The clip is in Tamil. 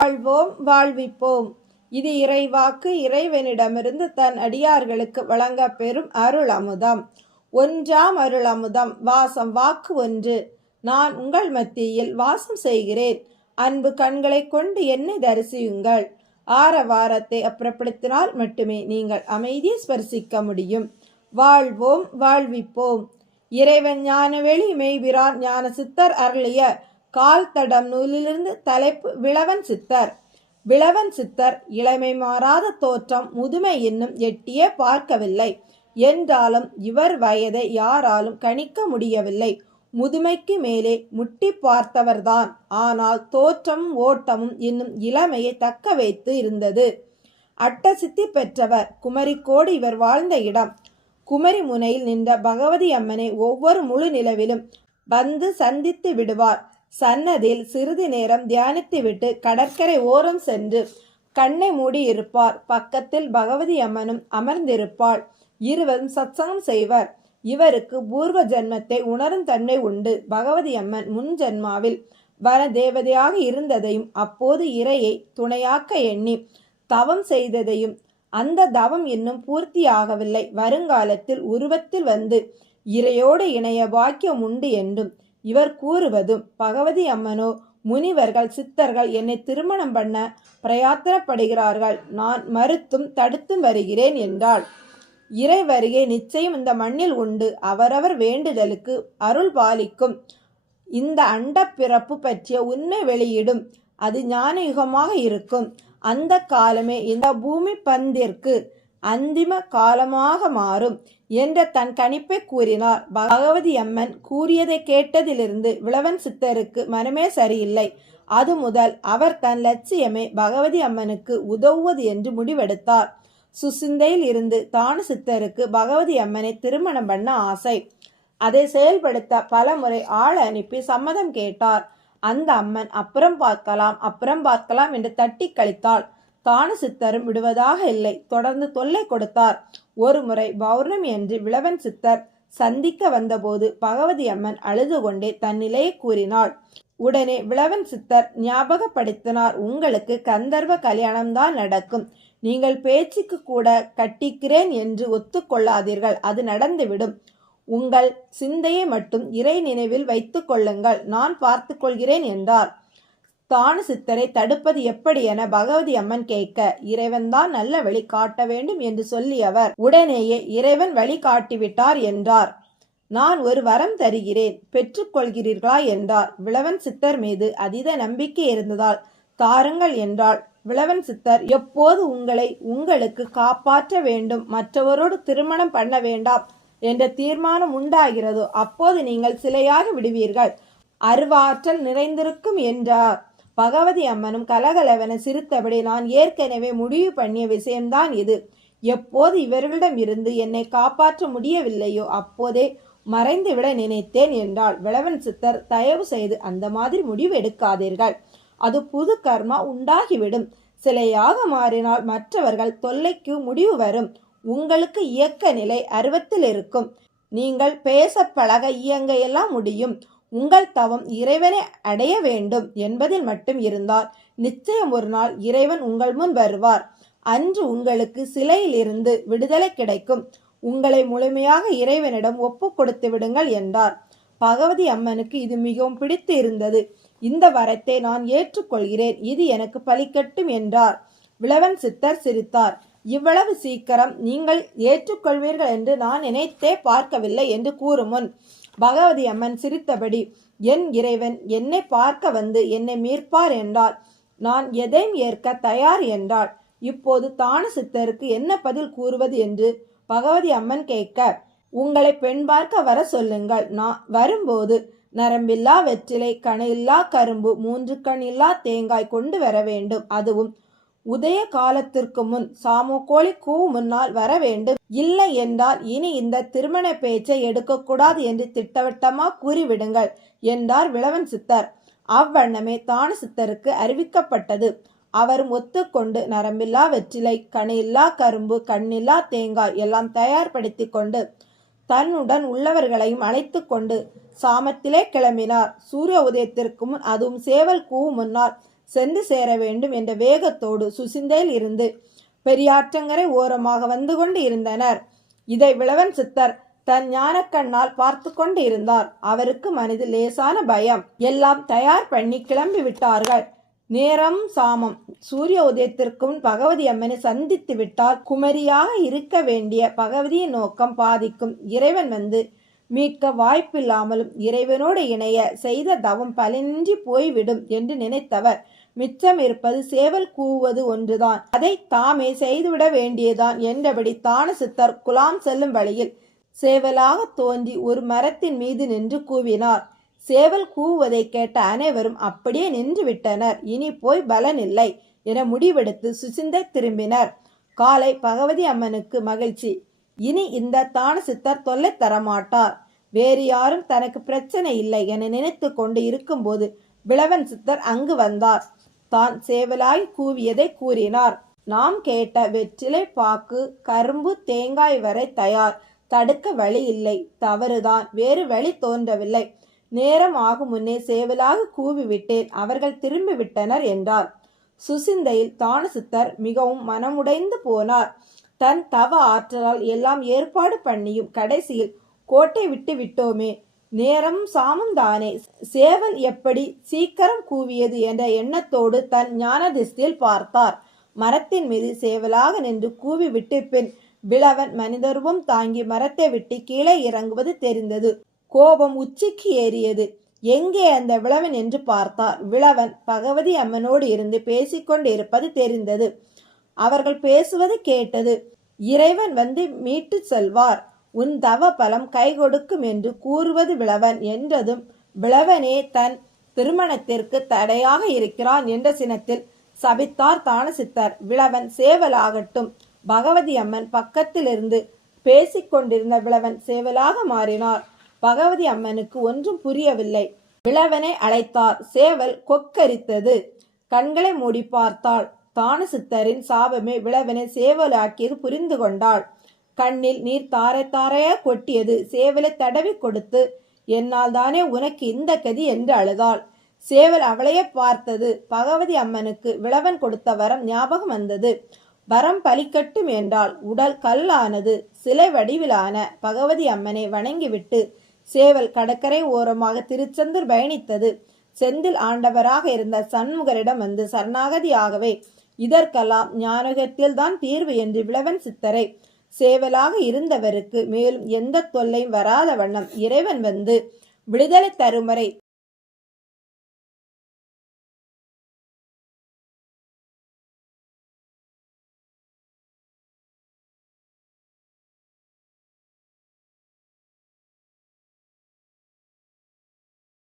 வாழ்வோம் வாழ்விப்போம். இது இறைவாக்கு. இறைவனிடமிருந்து தன் அடியார்களுக்கு வழங்க பெறும் அருள் அமுதம். ஒன்றாம் அருள் அமுதம். வாசம். வாக்கு ஒன்று. நான் உங்கள் மத்தியில் வாசம் செய்கிறேன். அன்பு கண்களை கொண்டு என்னை தரிசியுங்கள். ஆரவாரத்தை அப்புறப்படுத்தினால் மட்டுமே நீங்கள் அமைதியை ஸ்பர்சிக்க முடியும். வாழ்வோம் வாழ்விப்போம். இறைவன் ஞானவெளி மெய்பிரான் ஞான சித்தர் அருளிய கால் தடம் நூலிலிருந்து. தலைப்பு விளவன் சித்தர். விளவன் சித்தர் இளமை மாறாத தோற்றம், முதுமை இன்னும் எட்டியே பார்க்கவில்லை என்றாலும் இவர் வயதை யாராலும் கணிக்க முடியவில்லை. முதுமைக்கு மேலே முட்டி பார்த்தவர்தான். ஆனால் தோற்றமும் ஓட்டமும் இன்னும் இளமையை தக்க வைத்து இருந்தது. அட்டசித்தி பெற்றவர். குமரிக்கோடு இவர் வாழ்ந்த இடம். குமரி முனையில் நின்ற பகவதி அம்மனை ஒவ்வொரு முழு நிலவிலும் வந்து சந்தித்து விடுவார். சன்னதியில் சிறிது நேரம் தியானித்துவிட்டு கடற்கரை ஓரம் சென்று கண்ணை மூடி இருப்பார். பக்கத்தில் பகவதி அம்மனும் அமர்ந்திருப்பாள். இருவரும் சத்சங்கம் செய்வர். இவருக்கு பூர்வ ஜன்மத்தை உணரும் தன்மை உண்டு. பகவதி அம்மன் முன் ஜன்மாவில் வன தேவதையாக இருந்ததையும் அப்போது இறையை துணையாக்க எண்ணி தவம் செய்ததையும் அந்த தவம் இன்னும் பூர்த்தியாகவில்லை, வருங்காலத்தில் உருவத்தில் வந்து இறையோடு இணைய பாக்கியம் உண்டு என்றும் இவர் கூறுவதும். பகவதி அம்மனோ, முனிவர்கள் சித்தர்கள் என்னை திருமணம் பண்ண பிரயாத்தனப்படுகிறார்கள், நான் மறுத்தும் தடுத்தும் வருகிறேன் என்றாள். இறை வருகை நிச்சயம் இந்த மண்ணில் உண்டு. அவரவர் வேண்டுதலுக்கு அருள் பாலிக்கும். இந்த அண்ட பிறப்பு பற்றிய உண்மை வெளியிடும். அது ஞான யுகமாக இருக்கும். அந்த காலமே இந்த பூமி பந்திற்கு அந்திம காலமாக மாறும் என்ற தன் கணிப்பை கூறினார். பகவதி அம்மன் கூறியதை கேட்டதிலிருந்து விளவன் சித்தருக்கு மனமே சரியில்லை. அது முதல் அவர் தன் லட்சியமே பகவதி அம்மனுக்கு உதவுவது என்று முடிவெடுத்தார். சுசிந்தையில் இருந்து தான சித்தருக்கு பகவதி அம்மனை திருமணம் பண்ண ஆசை. அதை செயல்படுத்த பல முறை ஆள் அனுப்பி சம்மதம் கேட்டார். அந்த அம்மன் அப்புறம் பார்க்கலாம் என்று தட்டி கழித்தாள். தான சித்தரும் விடுவதாக இல்லை. தொடர்ந்து தொல்லை கொடுத்தார். ஒரு முறை பௌர்ணமி என்று விளவன் சித்தர் சந்திக்க வந்தபோது பகவதி அம்மன் அழுது கொண்டே தன் நிலையை கூறினாள். உடனே விளவன் சித்தர் ஞாபகப்படுத்தினார், உங்களுக்கு கந்தர்வ கல்யாணம்தான் நடக்கும். நீங்கள் பேச்சுக்கு கூட கட்டிக்கிறேன் என்று ஒத்துக்கொள்ளாதீர்கள், அது நடந்துவிடும். உங்கள் சிந்தையை மட்டும் இறை நினைவில் வைத்துக் கொள்ளுங்கள், நான் பார்த்து கொள்கிறேன் என்றார். தான சித்தரை தடுப்பது எப்படி என பகவதி அம்மன் கேட்க, இறைவன்தான் நல்ல வழி காட்ட வேண்டும் என்று சொல்லியவர் உடனேயே இறைவன் வழி காட்டிவிட்டார் என்றார். நான் ஒரு வரம் தருகிறேன், பெற்றுக்கொள்கிறீர்களா என்றார். விளவன் சித்தர் மீது அதீத நம்பிக்கை இருந்ததால் தாருங்கள் என்றாள். விளவன் சித்தர், எப்போது உங்களை உங்களுக்கு காப்பாற்ற வேண்டும், மற்றவரோடு திருமணம் பண்ண வேண்டாம் என்ற தீர்மானம் உண்டாகிறதோ அப்போது நீங்கள் சிலையாகி விடுவீர்கள், அருவாற்றல் நிறைந்திருக்கும் என்றார். பகவதி அம்மனும் கலகலவென சிரித்தபடி, நான் ஏற்கனவே முடிவு பண்ணிய விஷயம்தான் இது. எப்போது இவர்களிடம் இருந்து என்னை காப்பாற்ற முடியவில்லையோ அப்போதே மறைந்துவிட நினைத்தேன் என்றாள். விளவன் சித்தர், தயவு செய்து அந்த மாதிரி முடிவு எடுக்காதீர்கள், அது புது கர்மா உண்டாகிவிடும். சிலையாக மாறினால் மற்றவர்கள் தொல்லைக்கு முடிவு வரும். உங்களுக்கு இயக்க நிலை அருவத்தில் இருக்கும். நீங்கள் பேச பழக இயங்க எல்லாம் முடியும். உங்கள் தவம் இறைவனை அடைய வேண்டும் என்பதில் மட்டும் இருந்தால் நிச்சயம் ஒரு நாள் இறைவன் உங்கள் முன் வருவார். அன்று உங்களுக்கு சிலையில் இருந்து விடுதலை கிடைக்கும். உங்களை முழுமையாக இறைவனிடம் ஒப்பு கொடுத்து விடுங்கள் என்றார். பகவதி அம்மனுக்கு இது மிகவும் பிடித்து இருந்தது. இந்த வரத்தை நான் ஏற்றுக்கொள்கிறேன், இது எனக்கு பலிக்கட்டும் என்றார். விளவன் சித்தர் சிரித்தார். இவ்வளவு சீக்கிரம் நீங்கள் ஏற்றுக்கொள்வீர்கள் என்று நான் நினைத்தே பார்க்கவில்லை என்று கூறும் முன் பகவதி அம்மன் சிரித்தபடி, என் இறைவன் என்னை பார்க்க வந்து என்னை மீட்பார் என்றால் நான் எதையும் ஏற்க தயார் என்றாள். இப்போது தான சித்தருக்கு என்ன பதில் கூறுவது என்று பகவதி அம்மன் கேட்க, உங்களை பெண் பார்க்க வர சொல்லுங்கள். நான் வரும்போது நரம்பில்லா வெற்றிலை, கணில்லா கரும்பு, 3 கண் இல்லா தேங்காய் கொண்டு வர வேண்டும். அதுவும் உதய காலத்திற்கு முன் சாமோகோழி கூ முன்னால் வர வேண்டும். இல்லை என்றால் இனி இந்த திருமண பேச்சை எடுக்கக்கூடாது என்று திட்டவட்டமா கூறிவிடுங்கள் என்றார் விளவன் சித்தர். அவ்வண்ணமே தான சித்தருக்கு அறிவிக்கப்பட்டது. அவரும் ஒத்துக்கொண்டு நரம்பில்லா வெற்றிலை, கணில்லா கரும்பு, கண்ணில்லா தேங்காய் எல்லாம் தயார்படுத்தி கொண்டு தன்னுடன் உள்ளவர்களையும் அழைத்து கொண்டு சாமத்திலே கிளம்பினார். சூரிய உதயத்திற்கு முன், அதுவும் சேவல் கூவும் முன்னால் சென்று சேர வேண்டும் என்ற வேகத்தோடு சுசிந்தையில் இருந்து பெரியாற்றங்கரை ஓரமாக வந்து கொண்டு இருந்தனர். இதை விளவன் சித்தர் தன் ஞானக்கண்ணால் பார்த்து கொண்டு இருந்தார். அவருக்கு மனதில் லேசான பயம். எல்லாம் தயார் பண்ணி கிளம்பி விட்டார்கள். நேரம் சாமம். சூரிய உதயத்திற்கும் பகவதி அம்மனை சந்தித்து விட்டால் குமரியாக இருக்க வேண்டிய பகவதியின் நோக்கம் பாதிக்கும். இறைவன் வந்து மீட்க வாய்ப்பில்லாமலும் இறைவனோடு இணைய செய்த தவம் பலனின்றி போய்விடும் என்று நினைத்தவர் மிச்சம் இருப்பது சேவல் கூவுவது ஒன்றுதான், அதை தாமே செய்துவிட வேண்டியதான் என்றபடி தான சித்தர் குலாம் செல்லும் வழியில் சேவலாக தோன்றி ஒரு மரத்தின் மீது நின்று கூவினார். சேவல் கூவுவதை கேட்ட அனைவரும் அப்படியே நின்று விட்டனர். இனி போய் பலனில்லை என முடிவெடுத்து சுசிந்தை திரும்பினர். காலை பகவதி அம்மனுக்கு மகிழ்ச்சி. இனி இந்த தான சித்தர் தொல்லை தரமாட்டார், வேறு யாரும் தனக்கு பிரச்சனை இல்லை என நினைத்து கொண்டு இருக்கும்போது விளவன் சித்தர் அங்கு வந்தார். தான் சேவலாய் கூவியதை கூறினார். நாம் கேட்ட வெற்றிலை, பாக்கு, கரும்பு, தேங்காய் வரை தயார். தடுக்க வழி இல்லை. தவறுதான், வேறு வழி தோன்றவில்லை. நேரம் ஆகும் முன்னே சேவலாக கூவிவிட்டேன், அவர்கள் திரும்பி விட்டனர் என்றார். சுசிந்தையில் தான சித்தர் மிகவும் மனமுடைந்து போனார். தன் தவ ஆற்றலால் எல்லாம் ஏற்பாடு பண்ணியும் கடைசியில் கோட்டை விட்டு விட்டோமே, நேரம் சாமம் தானே, சேவல் எப்படி சீக்கிரம் கூவியது என்ற எண்ணத்தோடு தன் ஞான திசையில் பார்த்தார். மரத்தின் மீது சேவலாக நின்று கூவி விட்டு பின் விளவன் மனிதருவம் தாங்கி மரத்தை விட்டு கீழே இறங்குவது தெரிந்தது. கோபம் உச்சிக்கு ஏறியது. எங்கே அந்த விளவன் என்று பார்த்தார். விளவன் பகவதி அம்மனோடு இருந்து பேசிக்கொண்டு இருப்பது தெரிந்தது. அவர்கள் பேசுவது கேட்டது. இறைவன் வந்து மீட்டு செல்வார், உன் தவ பலம் கை கொடுக்கும் என்று கூறுவது விளவன் என்றதும் விளவனே தன் திருமணத்திற்கு தடையாக இருக்கிறான் என்ற சினத்தில் சபித்தார் தான சித்தர். விளவன் சேவலாகட்டும். பகவதி அம்மன் பக்கத்திலிருந்து பேசிக்கொண்டிருந்த விளவன் சேவலாக மாறினார். பகவதி அம்மனுக்கு ஒன்றும் புரியவில்லை. விளவனை அழைத்தார். சேவல் கொக்கரித்தது. கண்களை மூடி பார்த்தாள். தான சித்தரின் சாபமே விளவனை சேவலாக்கியது புரிந்து கொண்டாள். கண்ணில் நீர் தாரை தாரையா கொட்டியது. சேவலை தடவி கொடுத்து, என்னால் தானே உனக்கு இந்த கதி என்று அழுதாள். சேவல் அவளையே பார்த்தது. பகவதி அம்மனுக்கு விளவன் கொடுத்த வரம் ஞாபகம் வந்தது. வரம் பலிக்கட்டும் என்றால் உடல் கல்லானது. சிலை வடிவிலான பகவதி அம்மனை வணங்கிவிட்டு சேவல் கடற்கரை ஓரமாக திருச்செந்தூர் பயணித்தது. செந்தில் ஆண்டவராக இருந்த சண்முகரிடம் வந்து சரணாகதியாகவே இதற்கெல்லாம் ஞானகத்தில் தான் தீர்வு என்று விளவன் சித்தரை சேவலாக இருந்தவருக்கு மேலும் எந்த தொல்லையும் வராத வண்ணம் இறைவன் வந்து விடுதலை தரும் வரை